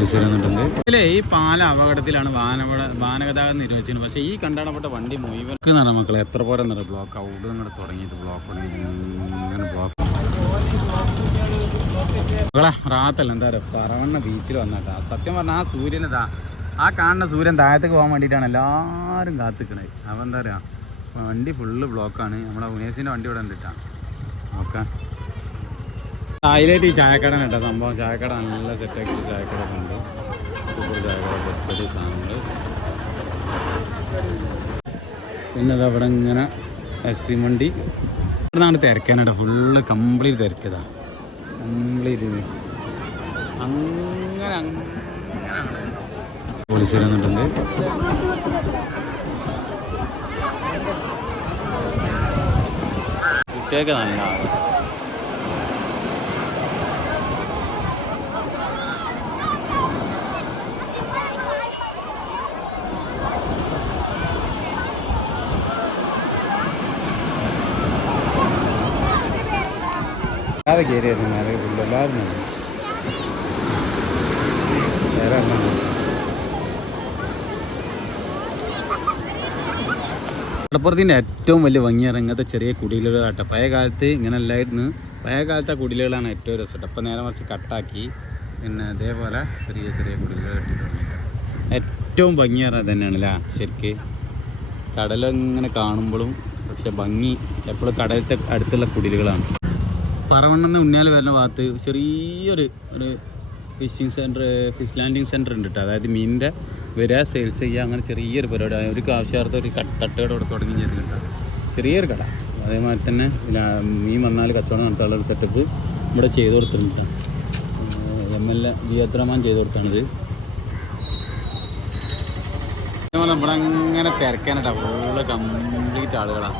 Police വന്നിട്ടുണ്ട്. ഇതിലെ ഈ പാലം അപകടത്തിലാണ് വാഹനഗതാഗതം നിരോധിച്ചത്. പക്ഷേ ഈ കണ്ടാടപ്പെട്ട വണ്ടി മുഴുവൻ നട മക്കളെ എത്ര പോലെ നട ബ്ലോക്ക് അവിടെ നിങ്ങടെ തുടങ്ങിയിട്ട് ബ്ലോക്ക് ഇങ്ങനെ ബ്ലോക്ക് മക്കളെ റാത്തല്ല എന്താ പറയുക പറവണ്ണ ബീച്ചിൽ വന്നിട്ടാ. സത്യം പറഞ്ഞാൽ ആ സൂര്യനിതാ ആ കാണുന്ന സൂര്യൻ താഴത്തേക്ക് പോകാൻ വേണ്ടിയിട്ടാണ് എല്ലാവരും കാത്തിക്കണത്. അപ്പോൾ എന്താ പറയുക വണ്ടി ഫുള്ള് ബ്ലോക്കാണ്. നമ്മുടെ ഉനേസിൻ്റെ വണ്ടി ഇവിടെ ഉണ്ട് കേട്ടോ. ഓക്കെ ഹൈലൈറ്റ് ഈ ചായക്കട കേട്ടോ സംഭവം. ചായക്കട നല്ല സെറ്റാക്കിയിട്ട് ചായക്കട ഉണ്ട്. സൂപ്പർ ചായക്കട സെറ്റ് സാധനങ്ങൾ. പിന്നെ അത് അവിടെ ഇങ്ങനെ ഐസ്ക്രീം വണ്ടി ഇവിടെ നിന്നാണ് തിരക്കാനായിട്ട് ഫുള്ള് കംപ്ലീറ്റ് തിരക്കതാ. കംപ്ലീറ്റ് അങ്ങനെ പോലീസ് വന്നിട്ടുണ്ട്. കുട്ടിയൊക്കെ നല്ല ആവശ്യം. അത് കയറിയായിരുന്നു നേരെ ഫുള്ള് എല്ലാവരും വേറെ കടപ്പുറത്തിൻ്റെ ഏറ്റവും വലിയ ഭംഗി ഇറങ്ങാത്ത ചെറിയ കുടിലുകളാട്ടോ. പഴയ കാലത്ത് ഇങ്ങനെ അല്ലായിരുന്നു. പഴയ കാലത്തെ കുടിലുകളാണ് ഏറ്റവും രസം. അപ്പം നേരെ മറിച്ച് കട്ടാക്കി പിന്നെ അതേപോലെ ചെറിയ ചെറിയ കുടിലുകൾ കെട്ടിട്ടുണ്ട്. ഏറ്റവും ഭംഗി ഇറങ്ങാൻ തന്നെയാണല്ലേ ശരിക്ക് കടലിങ്ങനെ കാണുമ്പോഴും. പക്ഷെ ഭംഗി എപ്പോഴും കടലത്തെ അടുത്തുള്ള കുടിലുകളാണ്. പറവണ്ണെന്ന് ഉണ്ണിയാൽ വരുന്ന ഭാഗത്ത് ചെറിയൊരു fishing centre fish landing centre ഉണ്ട് കേട്ടോ. അതായത് മീനിൻ്റെ വരിക സെയിൽസ് ചെയ്യുക അങ്ങനെ ചെറിയൊരു പരിപാടി. ഒരു ആവശ്യാർത്ഥം ഒരു തട്ടുകട ഇവിടെ തുടങ്ങി ചെയ്തിട്ടുണ്ട്. ചെറിയൊരു കട. അതേമാതിരി തന്നെ മീൻ വന്നാൽ കച്ചവടം നടത്താനുള്ള ഒരു സെറ്റപ്പ് ഇവിടെ ചെയ്ത് കൊടുത്തിട്ടുണ്ട്. MLA വി അബ്ദുറഹ്മാൻ ചെയ്ത് കൊടുത്താണിത്. ഇവിടെ അങ്ങനെ തിരക്കാനായിട്ടാ ഫുള്ള് കംപ്ലീറ്റ് ആളുകളാണ്.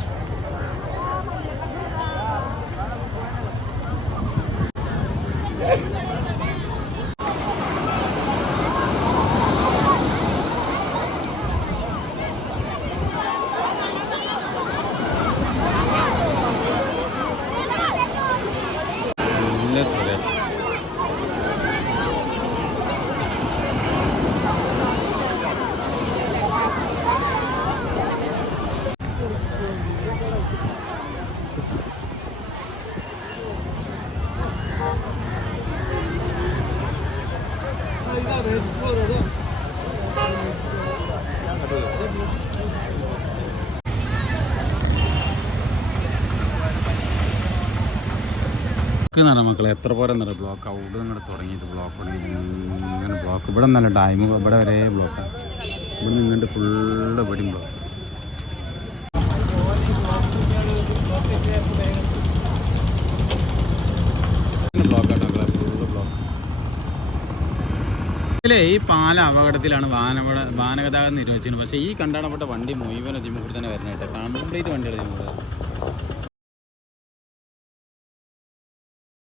മക്കളെ എത്ര പോലെ നട ബ്ലോക്ക് അവിടെ നിങ്ങടെ തുടങ്ങിയിട്ട് ബ്ലോക്ക് ഇങ്ങനെ ബ്ലോക്ക് ഇവിടെ നല്ല ടൈം ഇവിടെ വരെ ബ്ലോക്കാണ്. ഇവിടെ നിന്നിട്ട് ഫുള്ള് ഇവിടെയും ബ്ലോക്ക്. ബ്ലോക്കാട്ടോ full block. ഇതിലെ ഈ പാലം അപകടത്തിലാണ് വാഹനഗതാഗതം നിരോധിച്ചത്. പക്ഷേ ഈ കണ്ടാടപ്പെട്ട വണ്ടി മുഴുവൻ ഇതിമൂടി തന്നെ വരുന്നതായിട്ട് കംപ്ലീറ്റ് വണ്ടികൾ ഇതിമൂടെ